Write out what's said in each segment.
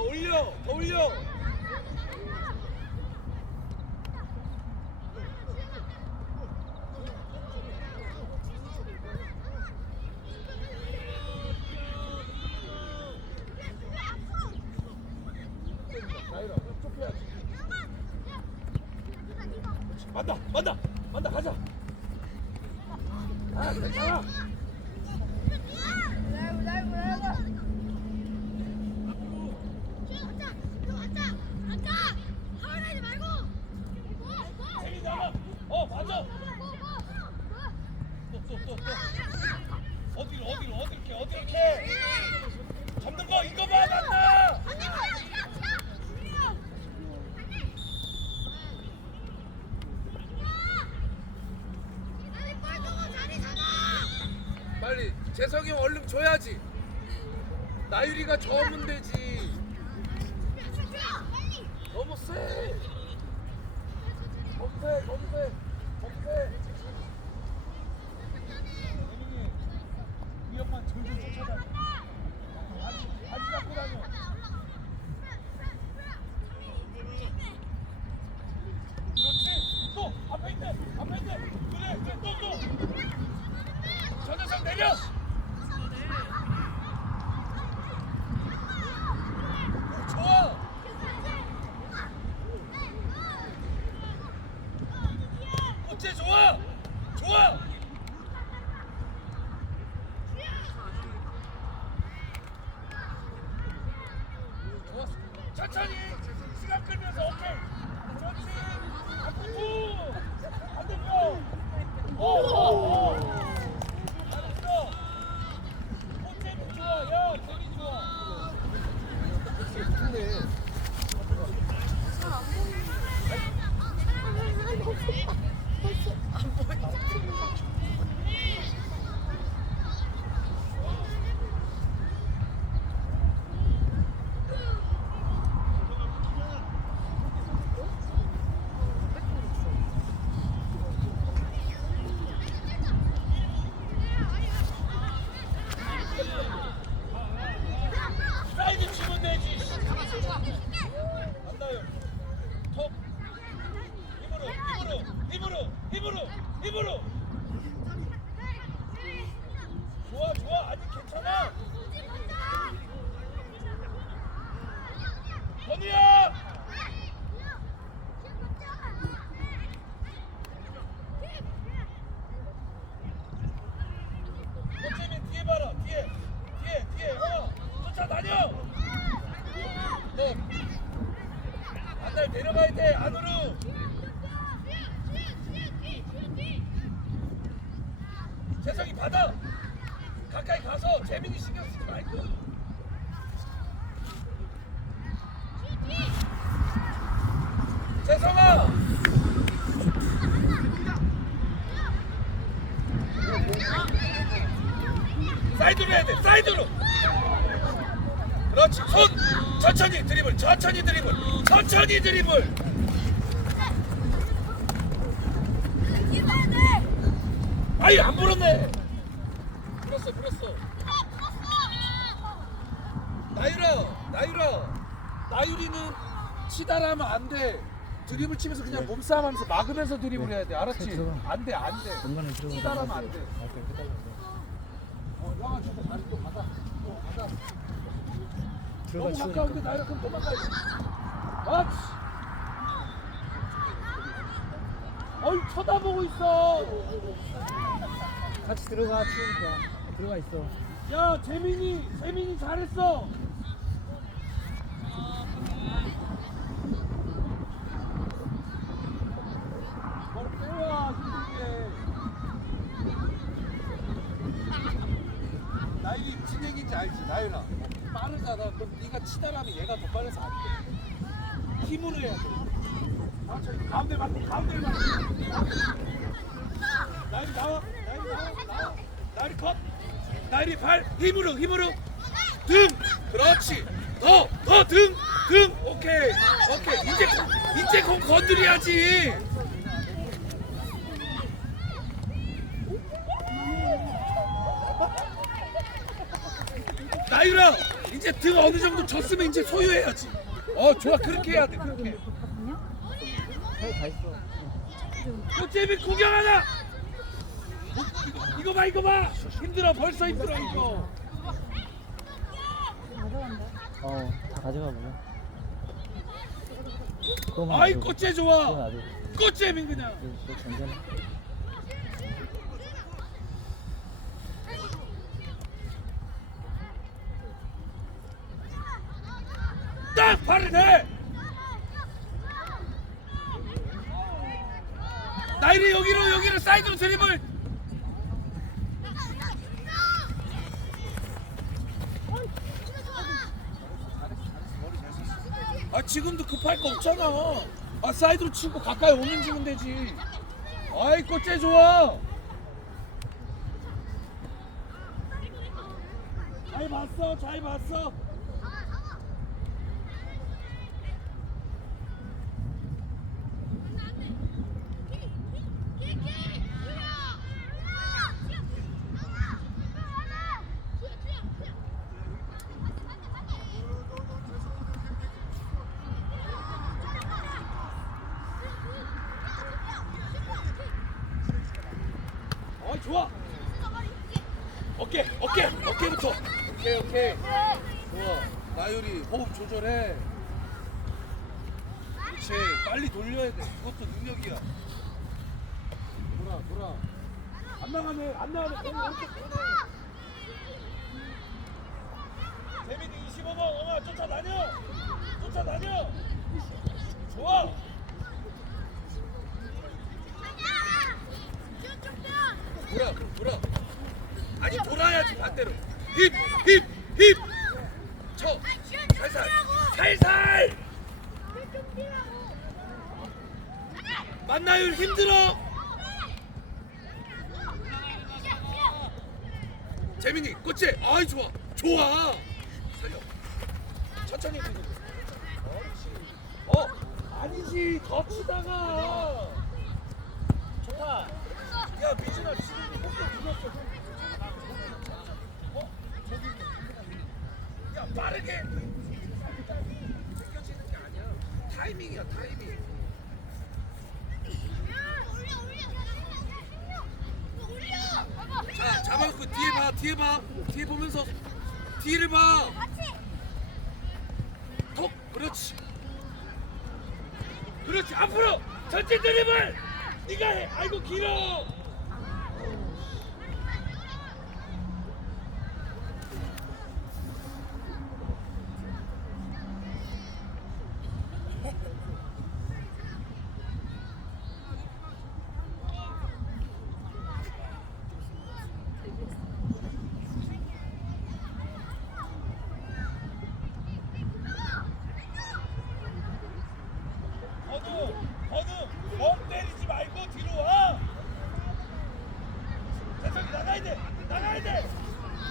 올려 더 올려 나이라 좁혀야지 맞다 맞다 맞다 가자. 아 괜찮아 그렇지. 손! 천천히 드리블 천천히 드리블 천천히 드리블. 아이 안 불었네. 불었어 불었어. 나유라 나유라. 나유리는 치다라면 안돼. 드리블 치면서 그냥 몸싸움 하면서 막으면서 드리블 해야 돼. 알았지? 들어가. 안돼 안돼. 치다라면 안돼. 해달라고. 어 영아 저거 다리 또 받아. 또 받아 너무. 가까운데 나이라 그럼 도망가야지 맞지 어이 쳐다보고 있어. 같이 들어가 치우니까. 들어가 있어. 야 재민이 재민이 잘했어. 뭘 빼와 힘들게. 나일이 무슨 얘기인지 알지 나일아 빠르잖아 그럼 네가 치다라면 얘가 더 빨라서 안돼. 힘으로 해야 돼. 천천히 가운데 맞고 가운데 맞고 나일이 나와 나일이 나와 나와. 컷. 나일이 발 힘으로 힘으로. 등. 그렇지. 더 더 등 등. 오케이. 오케이. 이제 이제 공 건드려야지 나유라 이제 등 어느 정도 졌으면 이제 소유해야지. 어 좋아 그렇게 해야 돼 그렇게. 다 있어. 꽃제비 구경하나? 어, 이거, 봐 이거 봐 힘들어 벌써 힘들어 이거. 어, 다 가져가 보자. 그거만 아이. 꽃제 그건 좋아. 꽃제비 그냥. 이거 괜찮아. 딱 발을 대. 나이리 여기로 여기로 사이드로 드리블. 아 지금도 급할 거 없잖아. 아 사이드로 치고 가까이 오면 주면 되지. 아이 꽃제 좋아. 잘 봤어 잘 봤어. 어 좋아. 어깨 어깨 어깨부터. 오케이 오케이. 좋아. 나율이 호흡 조절해. 그렇지. 빨리 돌려야 돼. 그것도 능력이야. 돌아 돌아. 안 나가네 안 보내. 재민이 25번 엄마 쫓아다녀. 쫓아다녀. 좋아. 돌아 돌아. 아니 돌아야지 반대로. 힙 힙 힙. 쳐. 살살. 만나율 힘들어. 재민이 꽃제 아이 좋아. 좋아. 살려. 천천히 그렇지 어 아니지. 더 치다가. 좋다. 야 미진아 지금 목표 눌렀어. 어? 저기. 야 빠르게 타이밍이야 타이밍. 자 잡아놓고 뒤에 봐 뒤에 봐. 뒤에 보면서 뒤를 봐톡 그렇지. 그렇지 앞으로 전체 드리블! 네가 해. 아이고 길어 건우 건우 멍 때리지 말고 뒤로 와 대석이 나가야 돼 나가야 돼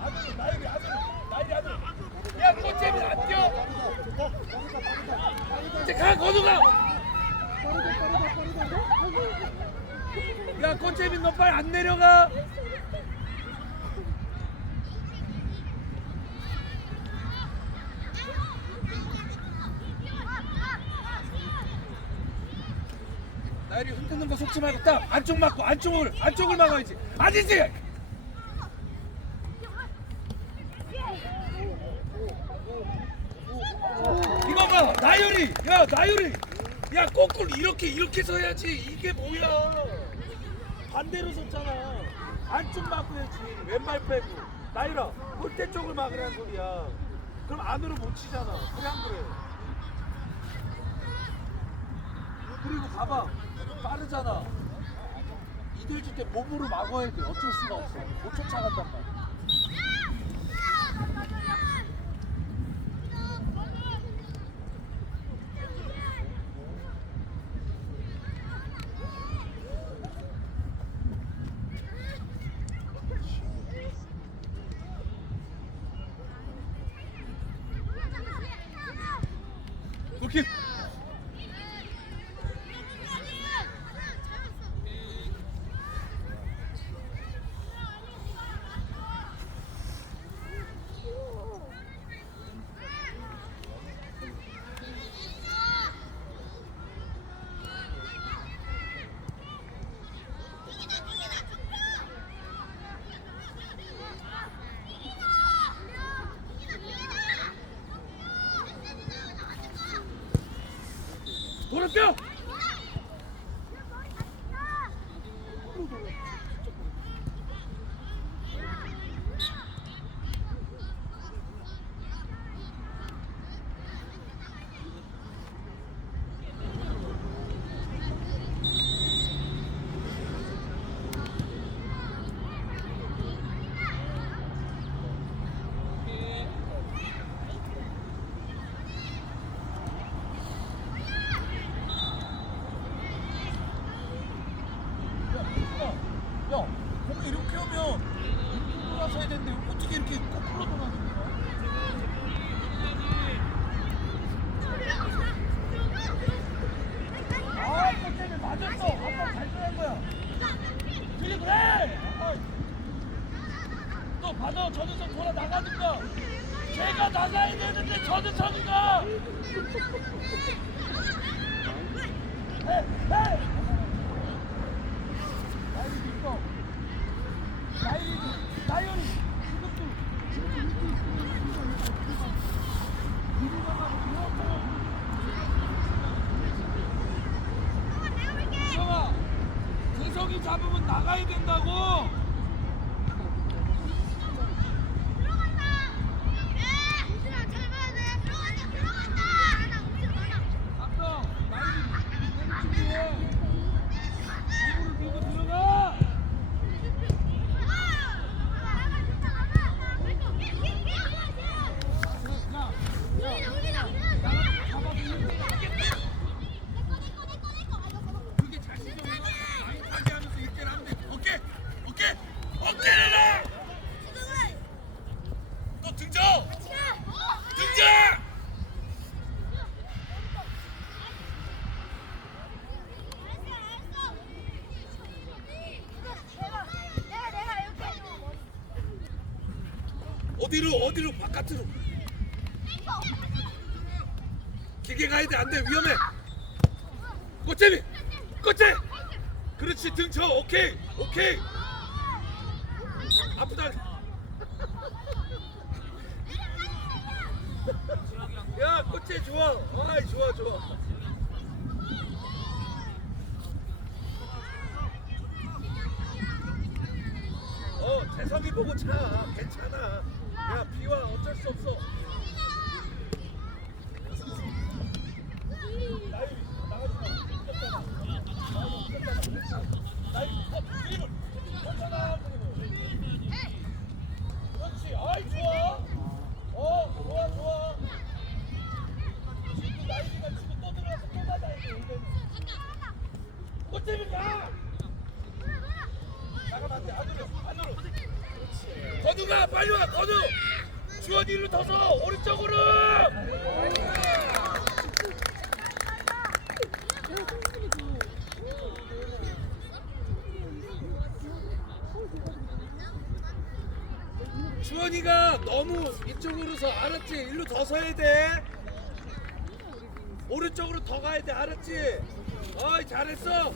아들이 나이리 아들 나이리 아들 야 꽃잼이 안 뛰어 이제 가 건우가 야 꽃잼이 너 빨리 안 내려가 나이리 속지 말고 딱 안쪽 막고 안쪽을 안쪽을 막아야지. 아니지! 이거 봐 나율이. 야 나율이. 야 거꾸로 이렇게 이렇게 서야지. 이게 뭐야? 반대로 섰잖아. 안쪽 막고야지. 왼발 빼고. 나율아 골대 쪽을 막으라는 소리야. 그럼 안으로 못 치잖아. 그래 안 그래? 그리고 봐봐 빠르잖아. 이들 줄때 몸으로 막아야 돼. 어쩔 수가 없어. 못 쫓아간단 말이야 어디로 어디로? 바깥으로. 길게 가야 돼 안 돼. 위험해. 꽃잼이 꽃잼 그렇지. 등쳐. 오케이. 오케이. 건우! 주원이 일로 타서 오른쪽으로! 주원이가 너무 이쪽으로서 알았지? 일로 더 서야 돼. 오른쪽으로 더 가야 돼. 알았지? 어이 잘했어.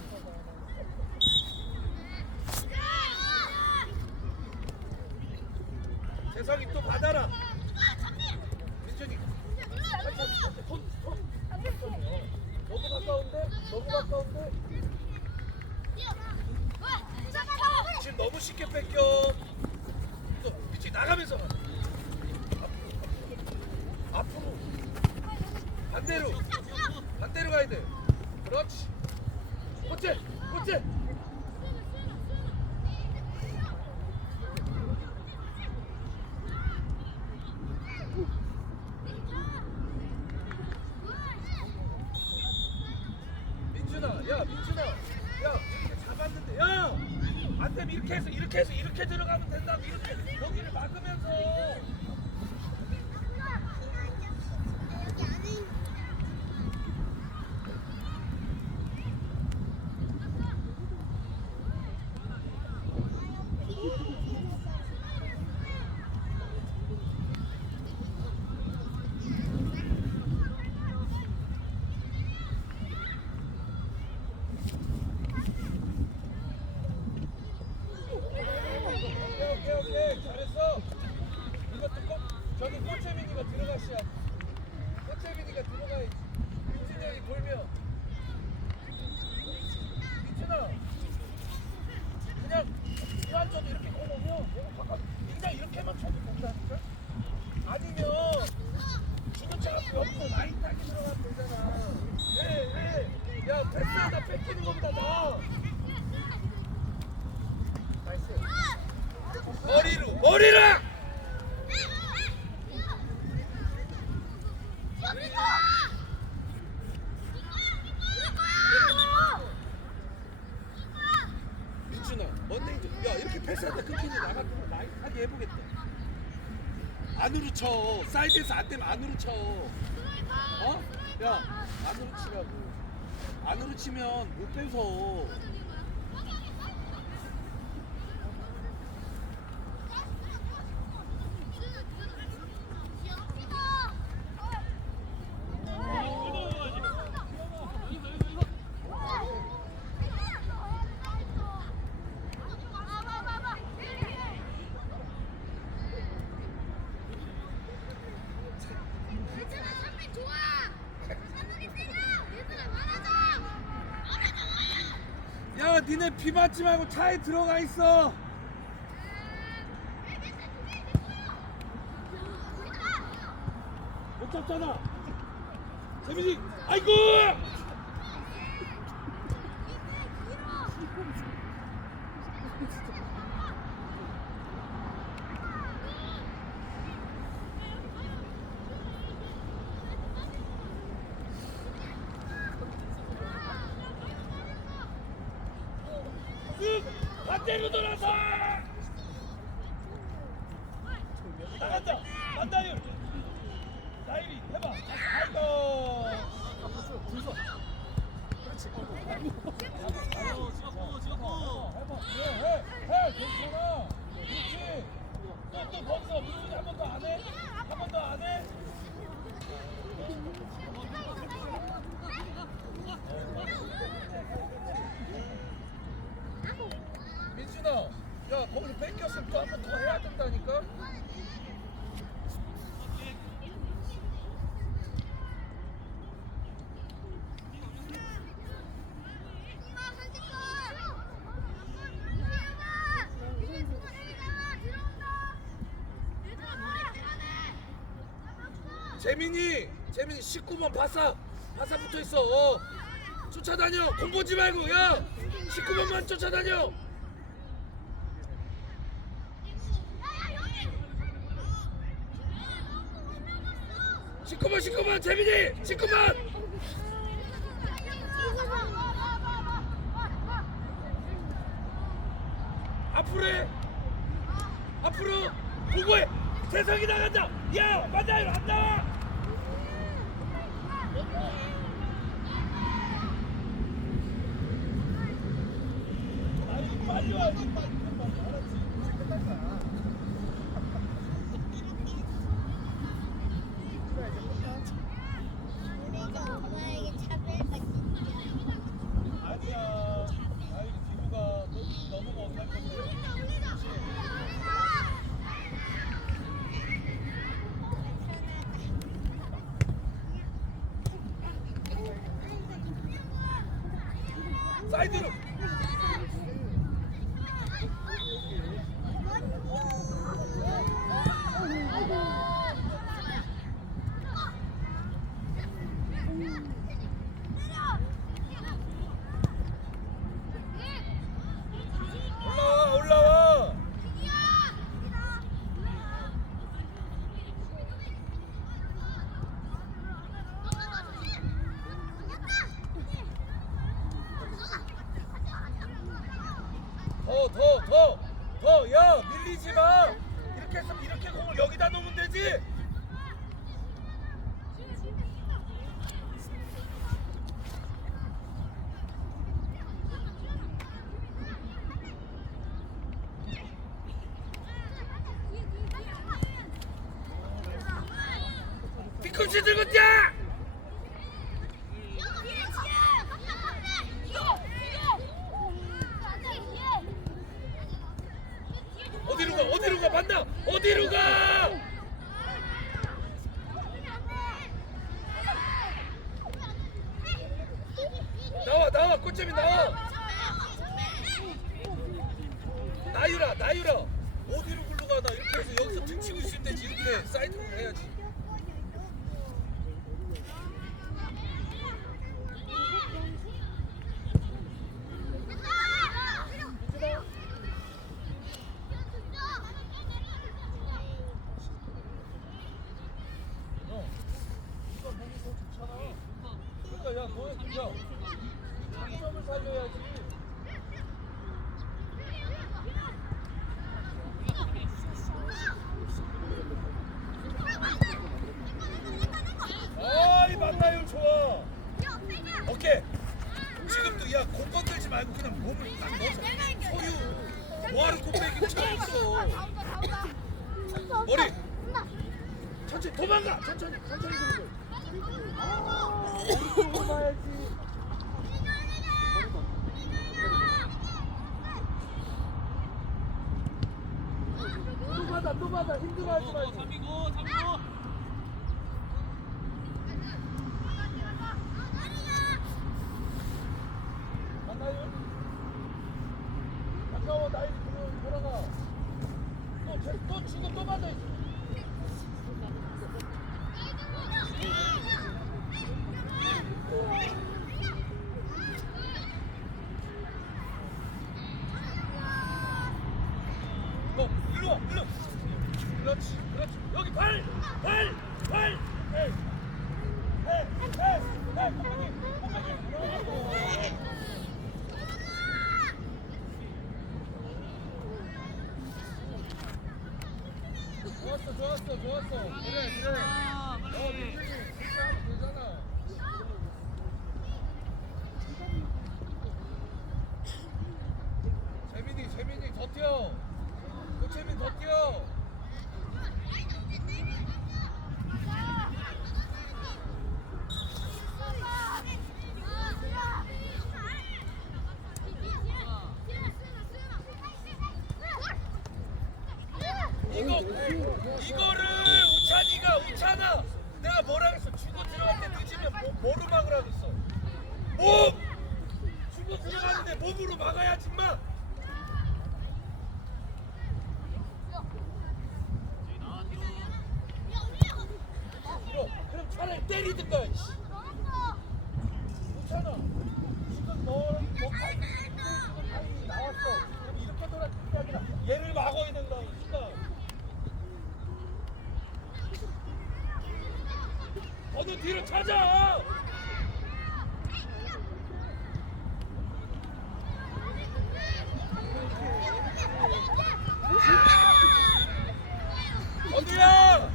민준아 야 민준아 야 이렇게 잡았는데 야! 안되면 이렇게 해서 이렇게 해서 이렇게 들어가면 된다 이렇게 여기를 막으면서. 때문에 안으로 쳐. 어? 야, 안으로 치라고. 안으로 치면 못 뺏어. 니네 비 맞지 말고 차에 들어가 있어. ¡Tengo tu razón! 재민이 재민이 19번 바사 바사 붙어 있어. 어. 쫓아다녀. 공 보지 말고 야! 19번만 쫓아다녀. 19번 19번 재민이 19번! 없이 들고 뛰어! 어디로 가? 어디로 가? 만나! 어디로 가! 몸을 딱 넣어서 소유. 뭐하는 곱빼기 쳐있어. 머리. 천천히 도망가. 천천히 천천히 그리고. 도망가야지. 또 받아 또 받아 힘들어하지 말고. 3이고 3이고 만나요? 가까워 나이 들어 돌아가. 또, 저- 또 주고 또받아. 너 일로 와 일로. 그렇지 그렇지 여기 발 발, 발. 해. 해, 해, 해. kompany, kompany. 들어가고. 좋았어 좋았어 좋았어 그래 그래 어 민준이 그렇게 하면 되잖아 재민이 재민이 더 뛰어 고채민 더 뛰어 이거를 우찬이가 우찬아 내가 뭐라 그랬어 주고 들어갈 때 늦으면 뭐, 뭐로 막으라 그랬어 몸 주고 들어가는데 몸으로 막아야지 마 그럼 차라리 때리든가 씨. 우찬아 지금 지금 타임이 나왔어 그럼 이렇게 돌아갈 게 아니라 얘를 막아야 된다 순간 어느 뒤로 찾아 어느야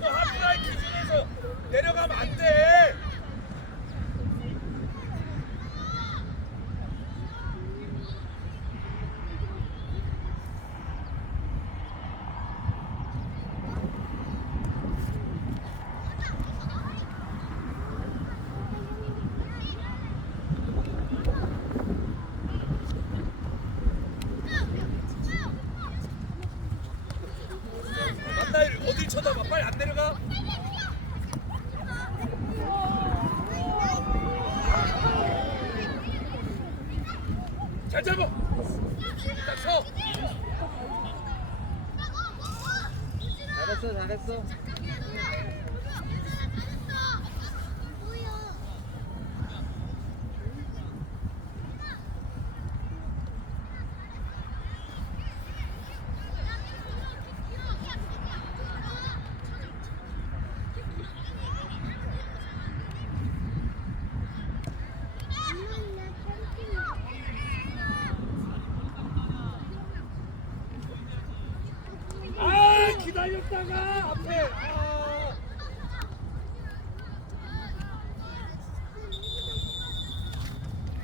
너 하프라인 기준에서 내려가면 안 돼 만나이를 어딜 쳐다봐 빨리 안 내려가 잘 잡아. 잘했어 잘했어